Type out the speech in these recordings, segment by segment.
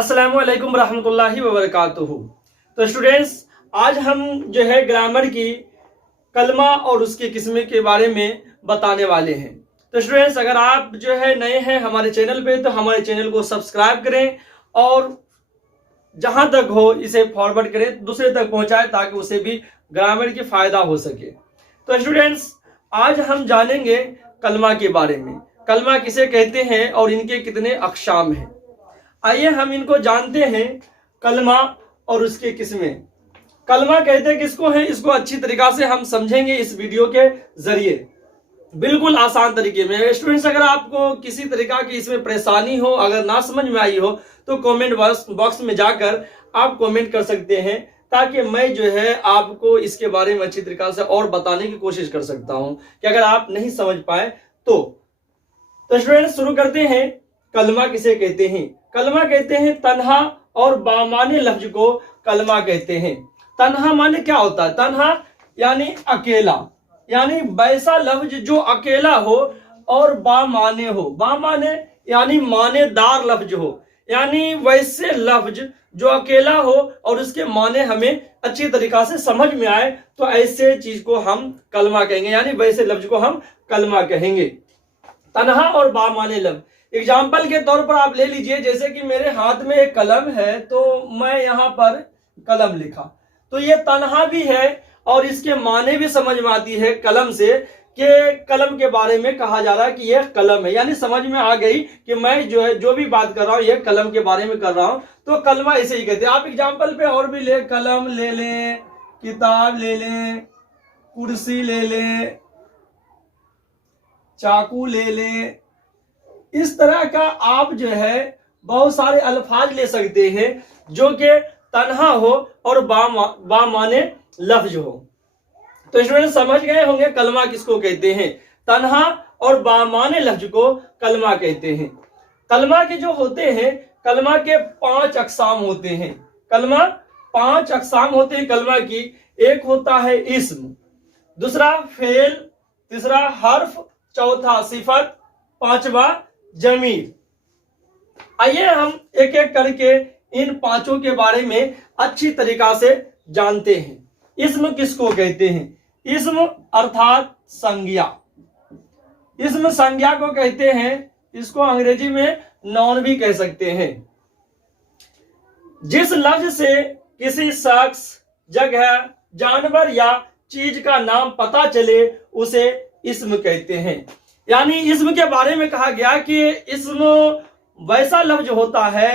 अस्सलामु अलैकुम रहमतुल्लाहि व बरकातुहू। तो स्टूडेंट्स, आज हम जो है ग्रामर की कलमा और उसकी किस्में के बारे में बताने वाले हैं। तो स्टूडेंट्स, अगर आप जो है नए हैं हमारे चैनल पे तो हमारे चैनल को सब्सक्राइब करें और जहां तक हो इसे फॉरवर्ड करें, दूसरे तक पहुंचाएं ताकि उसे भी ग्रामर की फायदा हो सके। तो स्टूडेंट्स, आज हम जानेंगे कलमा के बारे में। कलमा किसे कहते हैं और इनके कितने अक़साम हैं। आइए हम इनको जानते हैं, कलमा और उसके किस्में। कलमा कहते किसको हैं, इसको अच्छी तरीका से हम समझेंगे इस वीडियो के जरिए, बिल्कुल आसान तरीके में। स्टूडेंट्स, अगर आपको किसी तरीका की इसमें परेशानी हो, अगर ना समझ में आई हो तो कमेंट बॉक्स में जाकर आप कमेंट कर सकते हैं, ताकि मैं जो है आपको इसके बारे में अच्छी तरीका से और बताने की कोशिश कर सकता हूं कि अगर आप नहीं समझ पाए तो स्टूडेंट्स, शुरू करते हैं। कलमा किसे कहते हैं? कलमा कहते हैं तन्हा और बामाने लफ्ज को कलमा कहते हैं। तन्हा माने क्या होता है? तन्हा यानी अकेला, यानी वैसा लफ्ज जो अकेला हो, और बामाने हो, बामाने यानी मानेदार लफ्ज हो, यानी वैसे लफ्ज जो अकेला हो और उसके माने हमें अच्छी तरीका से समझ में आए, तो ऐसे चीज को हम कलमा कहेंगे, यानी वैसे लफ्ज को हम कलमा कहेंगे। तन्हा और बामाने लफ्ज, एग्जाम्पल के तौर पर आप ले लीजिए, जैसे कि मेरे हाथ में एक कलम है तो मैं यहाँ पर कलम लिखा, तो ये तन्हा भी है और इसके माने भी समझ में आती है कलम से, कि कलम के बारे में कहा जा रहा है कि यह कलम है, यानी समझ में आ गई कि मैं जो है जो भी बात कर रहा हूँ ये कलम के बारे में कर रहा हूँ, तो कलमा इसे ही कहते हैं। आप एग्जाम्पल पे और भी ले, कलम ले लें, किताब ले लें, कुर्सी ले लें, चाकू ले लें, इस तरह का आप जो है बहुत सारे अल्फाज ले सकते हैं जो कि तन्हा हो और बामाने लफ्ज हो। तो स्टूडेंट समझ गए होंगे कलमा किसको कहते हैं। तन्हा और बामाने लफ्ज को कलमा कहते हैं। कलमा के जो होते हैं, कलमा के 5 अक़साम होते हैं। कलमा 5 अक़साम होते हैं कलमा की। एक होता है इस्म, दूसरा फेल, तीसरा हर्फ, चौथा सिफत, पांचवा जमीर। आइए हम एक एक करके इन पांचों के बारे में अच्छी तरीका से जानते हैं। इस्म किसको कहते हैं? इस्म अर्थात संज्ञा। इस्म संज्ञा को कहते हैं, इसको अंग्रेजी में नाउन भी कह सकते हैं। जिस लफ्ज से किसी शख्स, जगह, जानवर या चीज का नाम पता चले उसे इस्म कहते हैं। यानी इस्म के बारे में कहा गया कि इस्म वैसा लफ्ज होता है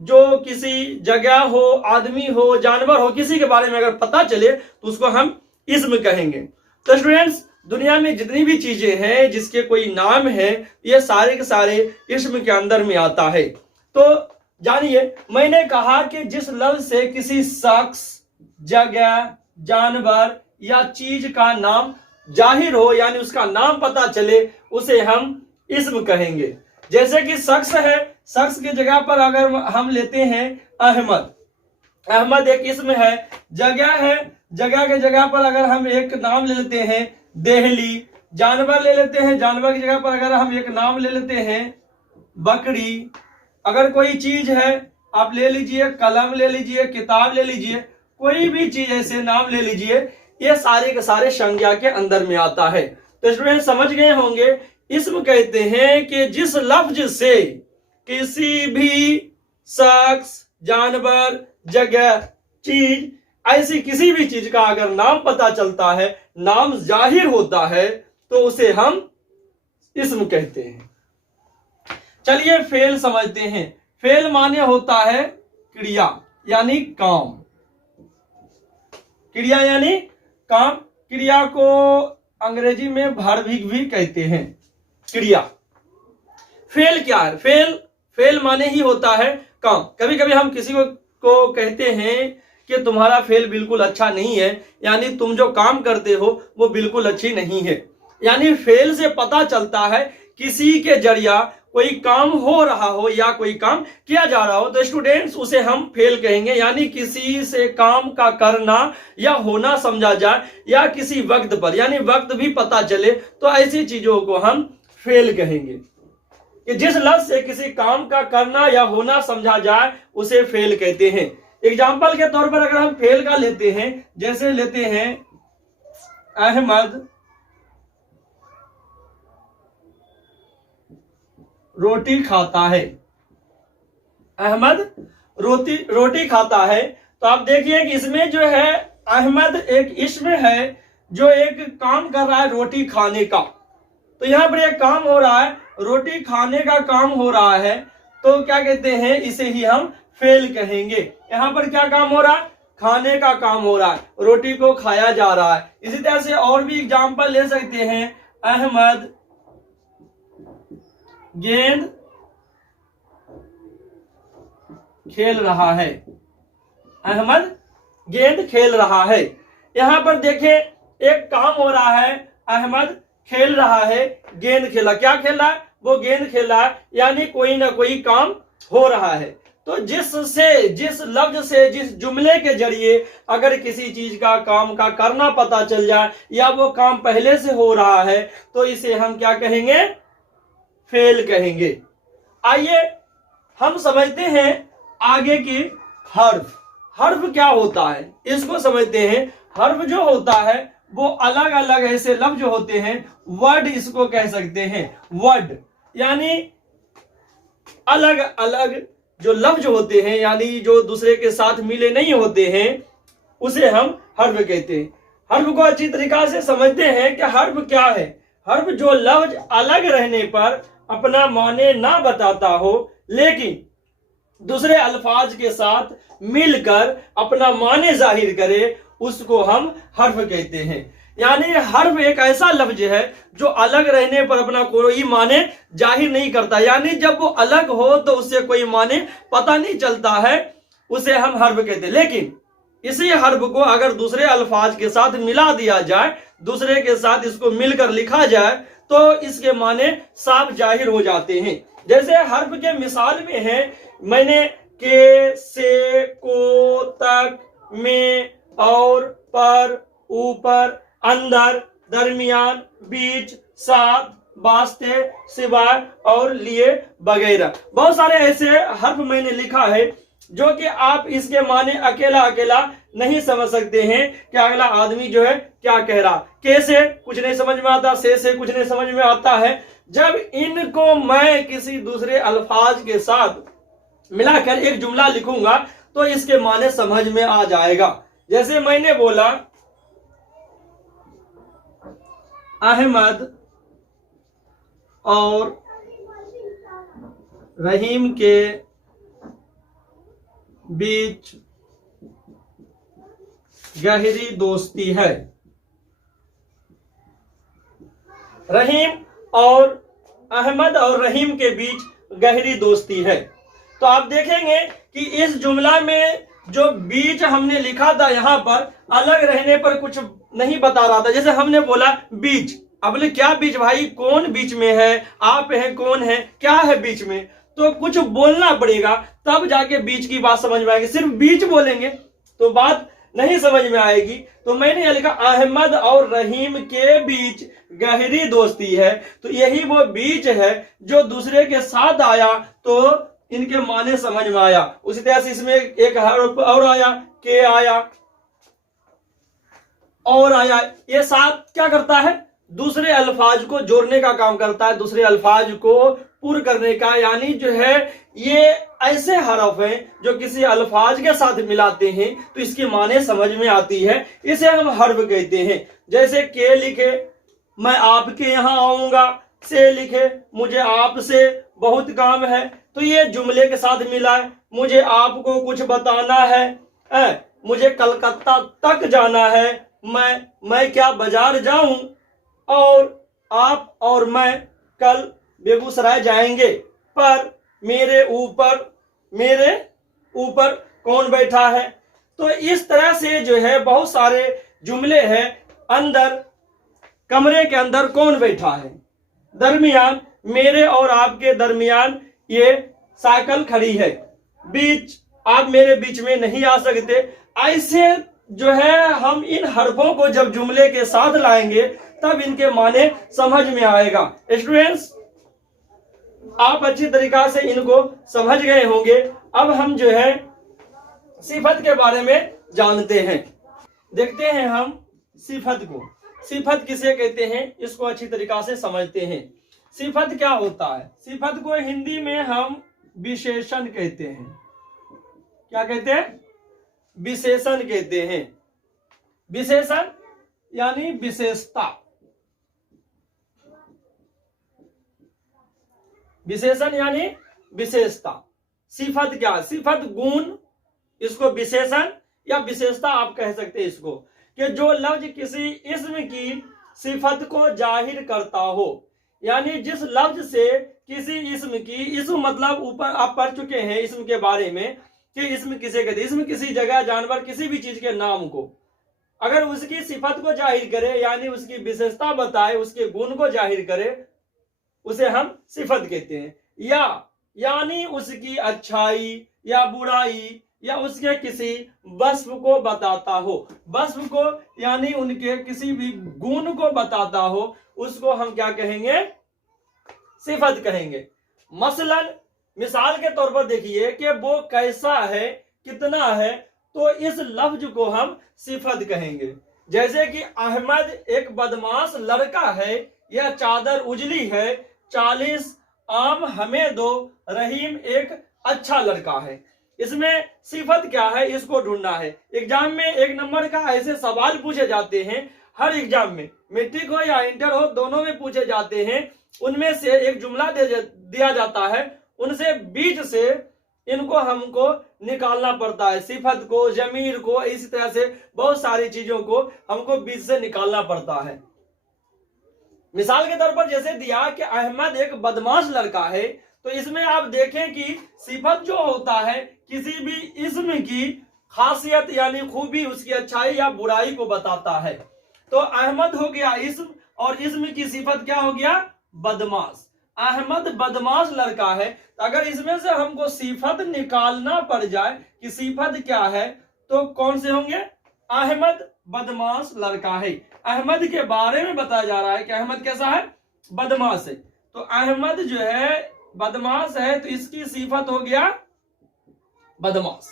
जो किसी जगह हो, आदमी हो, जानवर हो, किसी के बारे में अगर पता चले तो उसको हम इस्म कहेंगे। तो स्टूडेंट्स, दुनिया में जितनी भी चीजें हैं जिसके कोई नाम है, ये सारे के सारे इस्म के अंदर में आता है। तो जानिए, मैंने कहा कि जिस लफ्ज से किसी शख्स, जगह, जानवर या चीज का नाम जाहिर हो, यानी उसका नाम पता चले, उसे हम इस्म कहेंगे। जैसे कि शख्स है, शख्स की जगह पर अगर हम लेते हैं अहमद, अहमद एक इस्म है। जगह है, जगह के जगह पर अगर हम एक नाम ले लेते हैं देहली। जानवर ले लेते हैं, जानवर की जगह पर अगर हम एक नाम ले लेते हैं बकरी। अगर कोई चीज है, आप ले लीजिए कलम, ले लीजिए किताब, ले लीजिए कोई भी चीज ऐसे नाम ले लीजिए, ये सारे के सारे संज्ञा के अंदर में आता है। तो स्टूडेंट समझ गए होंगे, इस्म कहते हैं कि जिस लफ्ज से किसी भी शख्स, जानवर, जगह, चीज, ऐसी किसी भी चीज का अगर नाम पता चलता है, नाम जाहिर होता है, तो उसे हम इस्म कहते हैं। चलिए फेल समझते हैं। फेल माने होता है क्रिया यानी काम। क्रिया यानी काम। क्रिया को अंग्रेजी में वर्ब भी कहते हैं, क्रिया। फेल क्या है? फेल माने ही होता है काम। कभी कभी हम किसी को कहते हैं कि तुम्हारा फेल बिल्कुल अच्छा नहीं है, यानी तुम जो काम करते हो वो बिल्कुल अच्छी नहीं है। यानी फेल से पता चलता है किसी के जरिया कोई काम हो रहा हो या कोई काम किया जा रहा हो, तो स्टूडेंट्स उसे हम फेल कहेंगे। यानी किसी से काम का करना या होना समझा जाए, या किसी वक्त पर, यानी वक्त भी पता चले, तो ऐसी चीजों को हम फेल कहेंगे। कि जिस लफ्ज से किसी काम का करना या होना समझा जाए उसे फेल कहते हैं। एग्जाम्पल के तौर पर अगर हम फेल का लेते हैं, जैसे लेते हैं अहमद रोटी खाता है, अहमद रोटी खाता है। तो आप देखिए कि इसमें जो है अहमद एक इसम है जो एक काम कर रहा है रोटी खाने का। तो यहां पर एक काम हो रहा है, रोटी खाने का काम हो रहा है, तो क्या कहते हैं, इसे ही हम फेल कहेंगे। यहां पर क्या काम हो रहा है, खाने का काम हो रहा है, रोटी को खाया जा रहा है। इसी तरह से और भी एग्जाम्पल ले सकते हैं, अहमद गेंद खेल रहा है, अहमद गेंद खेल रहा है। यहां पर देखें एक काम हो रहा है, अहमद खेल रहा है, गेंद खेला, क्या खेल रहा है, वो गेंद खेल रहा है, यानी कोई ना कोई काम हो रहा है। तो जिस लफ्ज से, जिस जुमले के जरिए अगर किसी चीज का काम का करना पता चल जाए या वो काम पहले से हो रहा है तो इसे हम क्या कहेंगे, फेल कहेंगे। आइए हम समझते हैं आगे की हर्फ। हर्फ क्या होता है इसको समझते हैं। हर्फ जो होता है वो अलग अलग ऐसे लफ्ज होते हैं, वर्ड इसको कह सकते हैं। वर्ड यानी अलग अलग जो लफ्ज होते हैं, यानी जो दूसरे के साथ मिले नहीं होते हैं, उसे हम हर्फ कहते हैं। हर्फ को अच्छी तरीका से समझते हैं कि हर्फ क्या है। हर्फ जो लफ्ज अलग रहने पर अपना माने ना बताता हो लेकिन दूसरे अल्फाज के साथ मिलकर अपना माने जाहिर करे, उसको हम हर्फ कहते हैं। यानी हर्फ एक ऐसा लफ्ज है जो अलग रहने पर अपना कोई माने जाहिर नहीं करता, यानी जब वो अलग हो तो उससे कोई माने पता नहीं चलता है, उसे हम हर्फ कहते हैं। लेकिन इसी हर्फ को अगर दूसरे अल्फाज के साथ मिला दिया जाए, दूसरे के साथ इसको मिलकर लिखा जाए तो इसके माने साफ जाहिर हो जाते हैं। जैसे हर्फ के मिसाल में है, मैंने के, से, को, तक, में, और, पर, ऊपर, अंदर, दरमियान, बीच, साथ, वास्ते, सिवाय और लिए वगैरह बहुत सारे ऐसे हर्फ मैंने लिखा है जो कि आप इसके माने अकेला अकेला नहीं समझ सकते हैं कि अगला आदमी जो है क्या कह रहा। के से कुछ नहीं समझ में आता, से कुछ नहीं समझ में आता है। जब इनको मैं किसी दूसरे अल्फाज के साथ मिलाकर एक जुमला लिखूंगा तो इसके माने समझ में आ जाएगा। जैसे मैंने बोला अहमद और रहीम के बीच गहरी दोस्ती है। रहीम और अहमद और रहीम के बीच गहरी दोस्ती है। तो आप देखेंगे कि इस जुमला में जो बीच हमने लिखा था यहां पर अलग रहने पर कुछ नहीं बता रहा था। जैसे हमने बोला बीच, अब बोले क्या बीच भाई, कौन बीच में है, आप हैं, कौन है, क्या है बीच में, तो कुछ बोलना पड़ेगा तब जाके बीच की बात समझ में आएगी। सिर्फ बीच बोलेंगे तो बात नहीं समझ में आएगी। तो मैंने यह लिखा अहमद और रहीम के बीच गहरी दोस्ती है, तो यही वो बीच है जो दूसरे के साथ आया तो इनके माने समझ में आया। उसी तरह से इसमें एक हर्फ और आया, के आया और आया। ये साथ क्या करता है, दूसरे अल्फाज को जोड़ने का काम करता है, दूसरे अल्फाज को पूर्ण करने का। यानी जो है ये ऐसे हरफ हैं जो किसी अल्फाज के साथ मिलाते हैं तो इसकी माने समझ में आती है, इसे हम हर्फ कहते हैं। जैसे के लिखे मैं आपके यहां आऊंगा, से लिखे मुझे आपसे बहुत काम है, तो ये जुमले के साथ मिला है। मुझे आपको कुछ बताना है, मुझे कलकत्ता तक जाना है, मैं क्या बाजार जाऊं, और आप और मैं कल बेगूसराय जाएंगे, पर मेरे ऊपर कौन बैठा है। तो इस तरह से जो है बहुत सारे जुमले हैं। अंदर, कमरे के अंदर कौन बैठा है, दरमियान, मेरे और आपके दरमियान ये साइकिल खड़ी है, बीच, आप मेरे बीच में नहीं आ सकते। ऐसे जो है हम इन हरफों को जब जुमले के साथ लाएंगे तब इनके माने समझ में आएगा। स्टूडेंट्स आप अच्छी तरीका से इनको समझ गए होंगे। अब हम जो है सिफत के बारे में जानते हैं। देखते हैं हम सिफत को, सिफत किसे कहते हैं इसको अच्छी तरीका से समझते हैं। सिफत क्या होता है? सिफत को हिंदी में हम विशेषण कहते हैं। क्या कहते हैं? विशेषण कहते हैं। विशेषण यानी विशेषता, विशेषण यानी विशेषता। सिफत क्या? सिफत गुण, इसको विशेषण या विशेषता आप कह सकते हैं इसको, कि जो लफ्ज किसी इस्म की सिफत को जाहिर करता हो, यानी जिस लफ्ज से किसी इस्म की, इस्म मतलब ऊपर आप पढ़ चुके हैं इस्म के बारे में कि इस्म किसे कहते हैं। इस्म किसी जगह, जानवर, किसी भी चीज के नाम को अगर उसकी सिफत को जाहिर करे यानी उसकी विशेषता बताए, उसके गुण को जाहिर करे, उसे हम सिफत कहते हैं। यानी उसकी अच्छाई या बुराई या उसके किसी वस्फ को बताता हो, वस्फ को यानी उनके किसी भी गुण को बताता हो, उसको हम क्या कहेंगे? सिफत कहेंगे। मसलन मिसाल के तौर पर देखिए कि वो कैसा है, कितना है, तो इस लफ्ज को हम सिफत कहेंगे। जैसे कि अहमद एक बदमाश लड़का है, या चादर उजली है, 40 आम हमें दो, रहीम एक अच्छा लड़का है। इसमें सिफत क्या है इसको ढूंढना है। एग्जाम में 1 नंबर का ऐसे सवाल पूछे जाते हैं, हर एग्जाम में, मैट्रिक हो या इंटर हो, दोनों में पूछे जाते हैं। उनमें से एक जुमला दिया जाता है, उनसे बीच से इनको हमको निकालना पड़ता है। सिफत को, जमीर को, इसी तरह से बहुत सारी चीजों को हमको बीच से निकालना पड़ता है। मिसाल के तौर पर जैसे दिया कि अहमद एक बदमाश लड़का है, तो इसमें आप देखें कि सिफत जो होता है किसी भी इस्म की खासियत यानी खूबी, उसकी अच्छाई या बुराई को बताता है। तो अहमद हो गया इस्म, और इस्म की सिफत क्या हो गया? बदमाश। अहमद बदमाश लड़का है। अगर इसमें से हमको सिफत निकालना पड़ जाए कि सिफत क्या है, तो कौन से होंगे? अहमद बदमाश लड़का है। अहमद के बारे में बताया जा रहा है कि अहमद कैसा है? बदमाश है। तो अहमद जो है बदमाश है, तो इसकी सिफत हो गया बदमाश।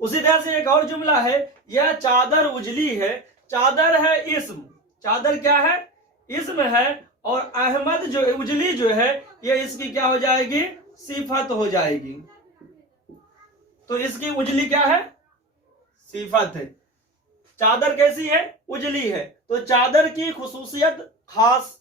उसी तरह से एक और जुमला है, यह चादर उजली है। चादर है इस्म, चादर क्या है? इस्म है, और अहमद जो उजली जो है, ये इसकी क्या हो जाएगी? सिफत हो जाएगी। तो इसकी उजली क्या है? सिफत है। चादर कैसी है? उजली है। तो चादर की खुसूसियत, खास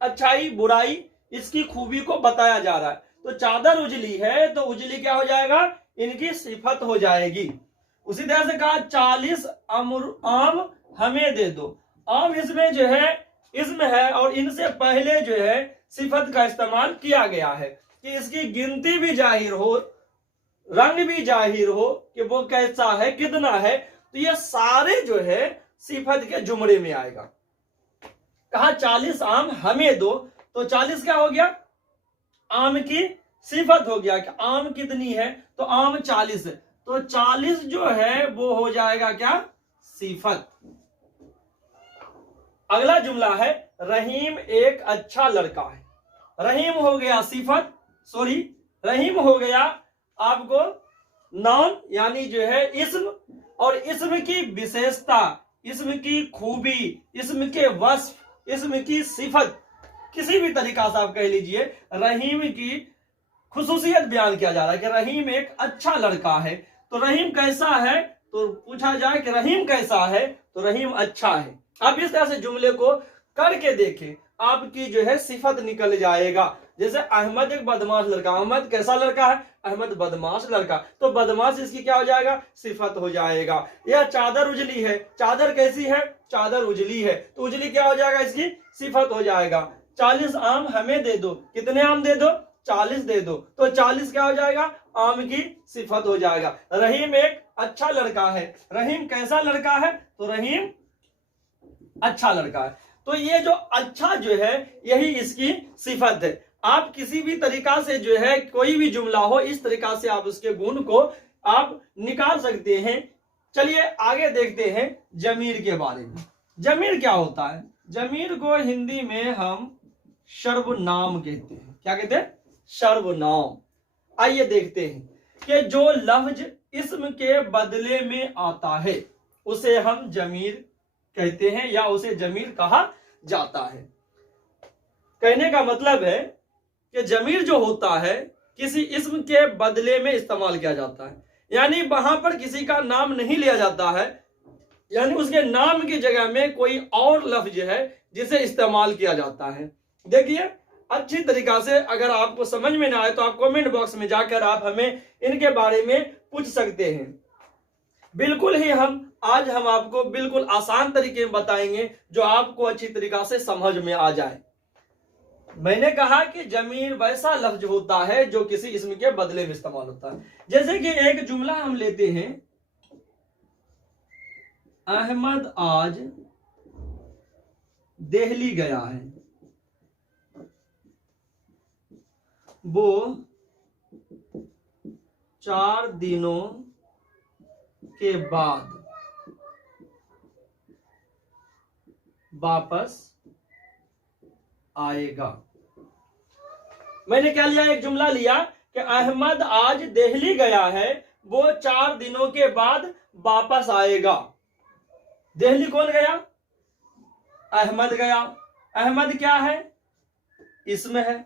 अच्छाई, बुराई, इसकी खूबी को बताया जा रहा है। तो चादर उजली है, तो उजली क्या हो जाएगा? इनकी सिफत हो जाएगी। उसी तरह से कहा 40 आम हमें दे दो। आम इसमें जो है इस्म है, और इनसे पहले जो है सिफत का इस्तेमाल किया गया है कि इसकी गिनती भी जाहिर हो, रंग भी जाहिर हो कि वो कैसा है, कितना है। तो ये सारे जो है सिफत के जुमरे में आएगा। कहा 40 आम हमें दो, तो 40 क्या हो गया? आम की सिफत हो गया कि आम कितनी है, तो आम 40 है। तो 40 जो है वो हो जाएगा क्या? सिफत। अगला जुमला है, रहीम एक अच्छा लड़का है। रहीम हो गया सिफत, सॉरी रहीम हो गया आपको नाउन यानी जो है इस्म, और इस्म की विशेषता, इस्म की खूबी, इस्म के वस्फ, इस्म की सिफत, किसी भी तरीका से आप कह लीजिए, रहीम की खुसूसियत बयान किया जा रहा है कि रहीम एक अच्छा लड़का है। तो रहीम कैसा है? तो पूछा जाए कि रहीम कैसा है, तो रहीम अच्छा है। अब इस तरह से जुमले को करके देखें, आपकी जो है सिफत निकल जाएगा। जैसे अहमद एक बदमाश लड़का, अहमद कैसा लड़का है? अहमद बदमाश लड़का, तो बदमाश इसकी क्या हो जाएगा? सिफत हो जाएगा। यह चादर उजली है, चादर कैसी है? चादर उजली है, तो उजली क्या हो जाएगा? इसकी सिफत हो जाएगा। 40 आम हमें दे दो, कितने आम दे दो? 40 दे दो, तो 40 क्या हो जाएगा? आम की सिफत हो जाएगा। रहीम एक अच्छा लड़का है, रहीम कैसा लड़का है? तो रहीम अच्छा लड़का है। तो ये जो अच्छा जो है यही इसकी सिफत है। आप किसी भी तरीका से जो है कोई भी जुमला हो, इस तरीका से आप उसके गुण को आप निकाल सकते हैं। चलिए आगे देखते हैं जमीर के बारे में। जमीर क्या होता है? जमीर को हिंदी में हम सर्वनाम कहते हैं। क्या कहते हैं, सर्वनाम। आइए देखते हैं कि जो लफ्ज इस्म के बदले में आता है उसे हम जमीर कहते हैं या उसे जमीर कहा जाता है। कहने का मतलब है कि जमीर जो होता है किसी इस्म के बदले में इस्तेमाल किया जाता है, यानी वहां पर किसी का नाम नहीं लिया जाता है, यानी उसके नाम की जगह में कोई और लफ्ज है जिसे इस्तेमाल किया जाता है। देखिए अच्छी तरीका से अगर आपको समझ में ना आए तो आप कमेंट बॉक्स में जाकर आप हमें इनके बारे में पूछ सकते हैं। बिल्कुल ही आज हम आपको बिल्कुल आसान तरीके में बताएंगे जो आपको अच्छी तरीका से समझ में आ जाए। मैंने कहा कि जमीर वैसा लफ्ज होता है जो किसी इस्म के बदले में इस्तेमाल होता है। जैसे कि एक जुमला हम लेते हैं, अहमद आज दिल्ली गया है, वो 4 दिनों के बाद वापस आएगा। मैंने क्या लिया, एक जुमला लिया कि अहमद आज दिल्ली गया है, वो 4 दिनों के बाद वापस आएगा। दिल्ली कौन गया, अहमद गया। अहमद क्या है, इसमें है।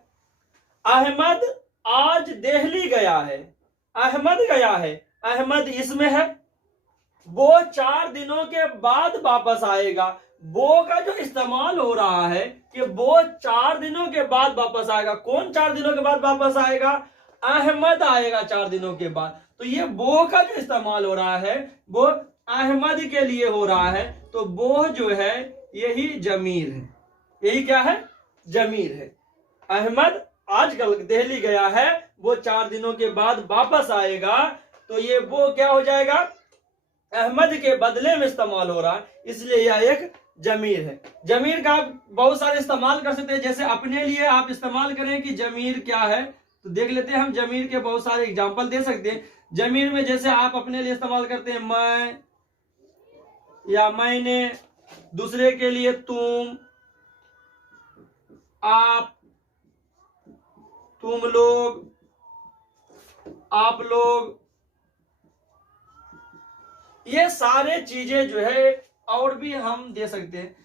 अहमद आज दिल्ली गया है, अहमद गया है, अहमद इसमें है। वो 4 दिनों के बाद वापस आएगा। वो का जो इस्तेमाल हो रहा है कि वो 4 दिनों के बाद वापस आएगा। कौन 4 दिनों के बाद वापस आएगा, अहमद आएगा 4 दिनों के बाद। तो ये वो का जो इस्तेमाल हो रहा है वो अहमद के लिए हो रहा है, तो वो जो है यही जमीर है। यही क्या है, जमीर है। अहमद आज कल दिल्ली गया है, वो 4 दिनों के बाद वापस आएगा, तो ये वो क्या हो जाएगा, अहमद के बदले में इस्तेमाल हो रहा है, इसलिए यह एक जमीर है। जमीर का आप बहुत सारे इस्तेमाल कर सकते हैं। जैसे अपने लिए आप इस्तेमाल करें कि जमीर क्या है, तो देख लेते हैं हम जमीर के बहुत सारे एग्जाम्पल दे सकते हैं। जमीर में जैसे आप अपने लिए इस्तेमाल करते हैं मैं या मैंने, दूसरे के लिए तुम, आप, तुम लोग, आप लोग, ये सारे चीजें जो है और भी हम दे सकते हैं।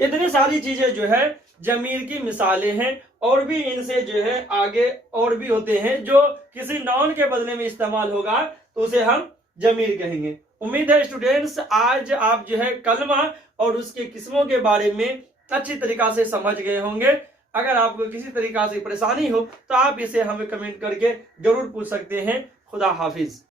इतनी सारी चीजें जो है जमीर की मिसालें हैं, और भी इनसे जो है आगे और भी होते हैं जो किसी नाउन के बदले में इस्तेमाल होगा तो उसे हम जमीर कहेंगे। उम्मीद है स्टूडेंट्स आज आप जो है कलमा और उसके किस्मों के बारे में अच्छी तरीका से समझ गए होंगे। अगर आपको किसी तरीका से परेशानी हो तो आप इसे हमें कमेंट करके जरूर पूछ सकते हैं। खुदा हाफिज।